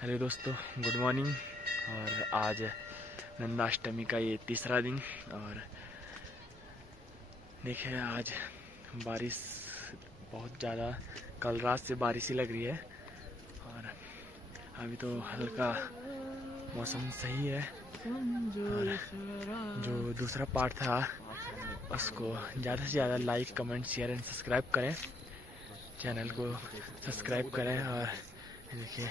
Hello दोस्तों, good morning. और आज नंदाष्टमी का ये तीसरा दिन। और देखिए आज बारिश बहुत ज़्यादा, कल रात से बारिश ही लग रही है। और अभी तो हल्का मौसम सही है। और जो दूसरा पार्ट था उसको ज़्यादा से ज़्यादा like, comment, share and subscribe करें। चैनल को सब्सक्राइब करें। और देखिए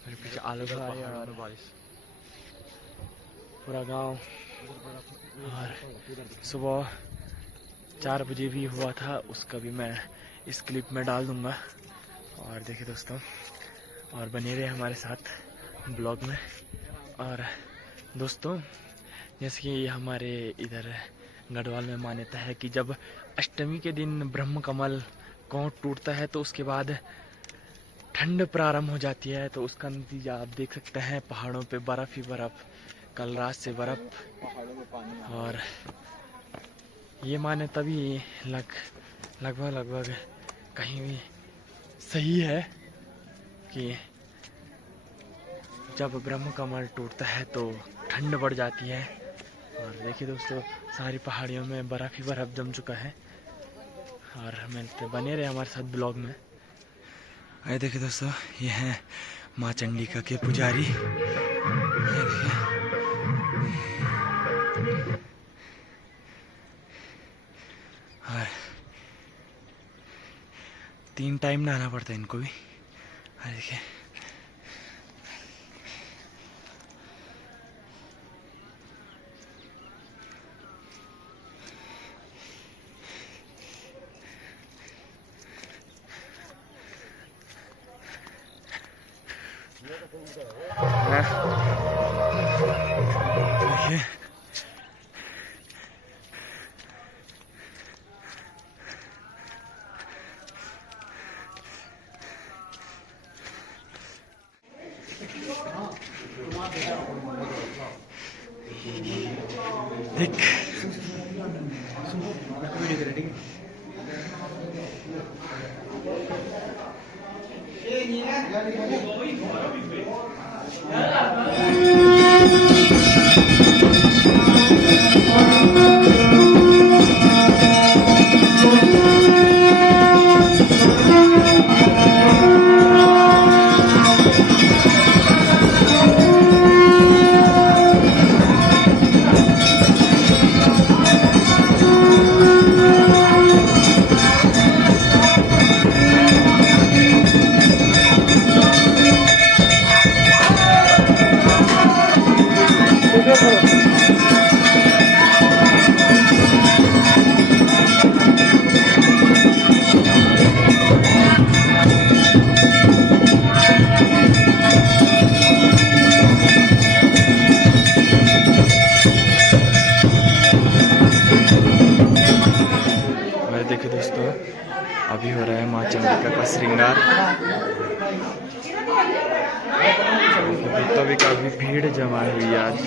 मेरे पीछे आलू का और बारिश, पूरा गांव। और सुबह 4 बजे भी हुआ था, उसका भी मैं इस क्लिप में डाल दूंगा। और देखिए दोस्तों, और बने रहे हमारे साथ ब्लॉग में। और दोस्तों, जैसे कि हमारे इधर गढ़वाल में मान्यता है कि जब अष्टमी के दिन ब्रह्म कमल कोट टूटता है तो उसके बाद ठंड प्रारंभ हो जाती है। तो उसका नतीजा आप देख सकते हैं, पहाड़ों पे बर्फ ही बर्फ, कल रात से बर्फ। और ये मान्यता भी लगभग कहीं भी सही है कि जब ब्रह्म कमल टूटता है तो ठंड बढ़ जाती है। और देखिए दोस्तों, सारी पहाड़ियों में बर्फ ही बर्फ जम चुका है। और मिलते बने रहे हमारे साथ ब्लॉग में। अरे देखिए दोस्तों, ये हैं माँ चंडिका के पुजारी। ये देखिए, और 3 टाइम नहाना पड़ता है इनको भी। अरे देखिए, देखिए एक देखिए दोस्तों, अभी हो रहा है माँ चंडिका का श्रृंगार। तो भी काफी भीड़ जमा हुई है आज।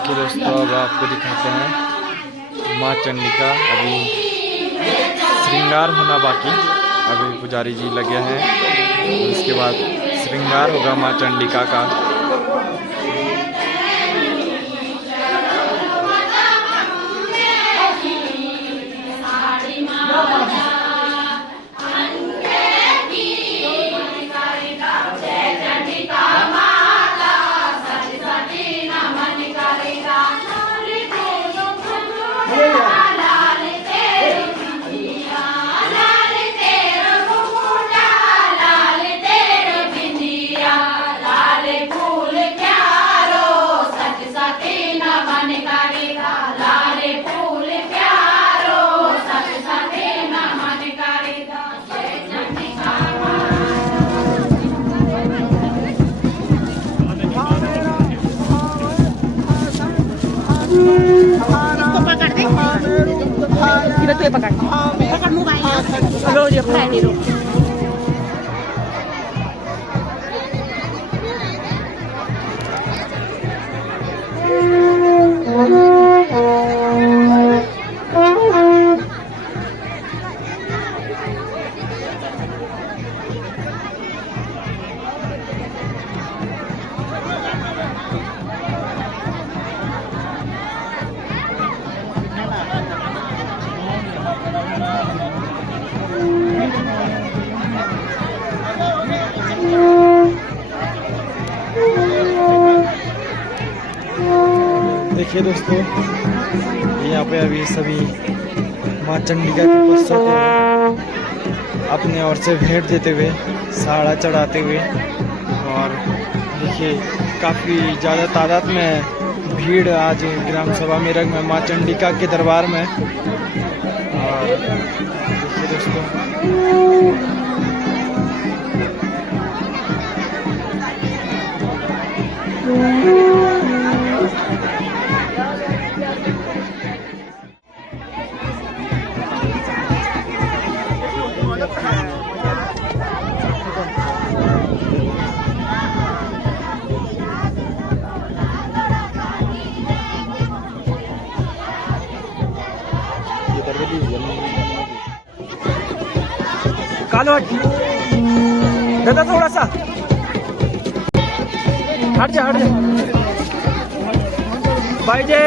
देखिए दोस्तों, अब आपको दिखाते हैं माँ चंडिका। अभी श्रृंगार होना बाकी, अभी पुजारी जी लगे हैं, उसके बाद श्रृंगार होगा माँ चंडिका का। पकड़ मोबाइल लो ये फैनी लो। देखिए दोस्तों, यहाँ पे अभी सभी माँ चंडिका के बच्चों को अपने ओर से भेंट देते हुए, साड़ा चढ़ाते हुए, और देखिए काफ़ी ज़्यादा तादाद में भीड़ आज ग्राम सभा मेरठ में माँ चंडिका के दरबार में। और देखिए दोस्तों, कालो दादा थोड़ा सा हट जा भाई जी।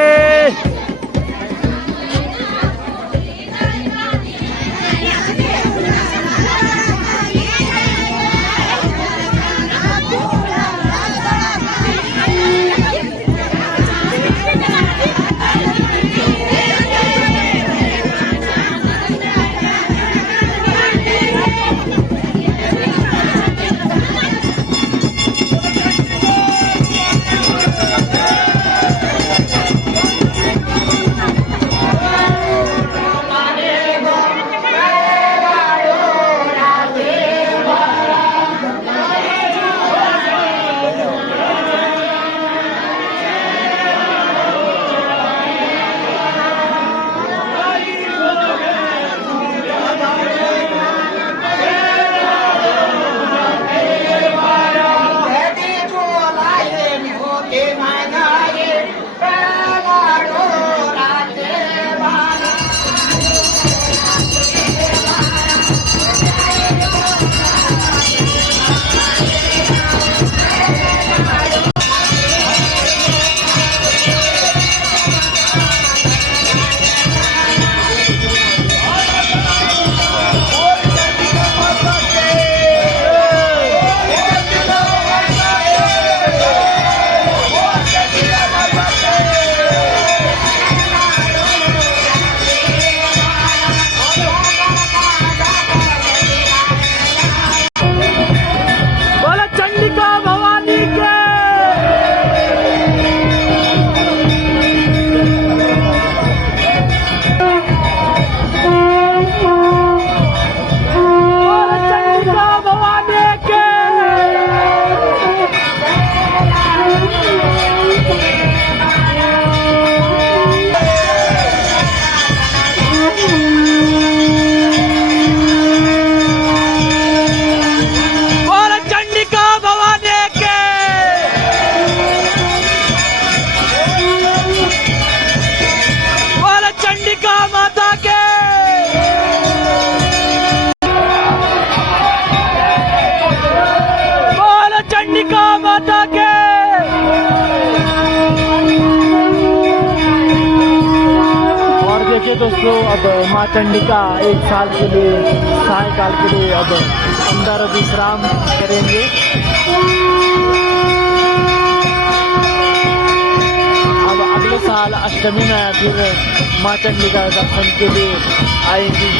माँ चंडिका 1 साल के लिए सायकाल के लिए अब अंदर विश्राम करेंगे। अब अगले साल अष्टमी में फिर माँ चंडिका दर्शन के लिए आएंगी।